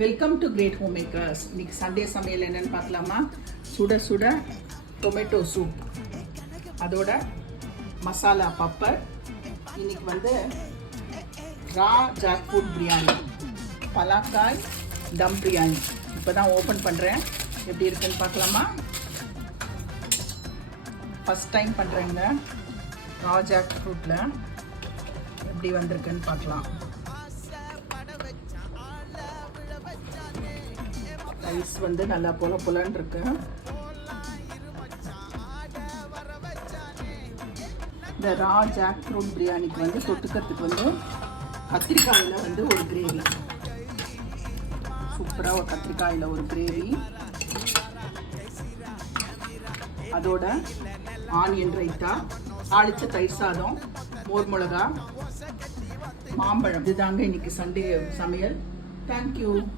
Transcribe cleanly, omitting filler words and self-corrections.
Welcome to great home makers. இன்னைக்கு Sunday சமையல் என்னன்னு பார்க்கலாமா? சுட சுட டொமேட்டோ சூப், அதோட மசாலா பப்பர். இன்னைக்கு ரா ஜாக் ஃப்ரூட் பிரியாணி, பலாக்காய் தம் பிரியாணி. இப்போ தான் ஓப்பன் பண்ணுறேன், எப்படி இருக்குன்னு பார்க்கலாமா? ஃபஸ்ட் டைம் பண்ணுறேங்க. ரா ஜாக் ஃப்ரூட்டில் எப்படி வந்திருக்குன்னு பார்க்கலாம். ரைஸ் நல்லா பொலன்னு இருக்கு. இந்த ரா ஜாக் ஃப்ரூட் பிரியாணிக்கு தொட்டுக்கிறதுக்கு கத்திரிக்காயில் ஒரு கிரேவி, சூப்பராக ஒரு கத்திரிக்காயில் ஒரு கிரேவி, அதோட ஆனியன் ரைத்தா, தாளிச்ச தயிர் சாதம், மோர் மிளகா, மாம்பழம். இதுதாங்க இன்னைக்கு சண்டே சமையல். தேங்க்யூ.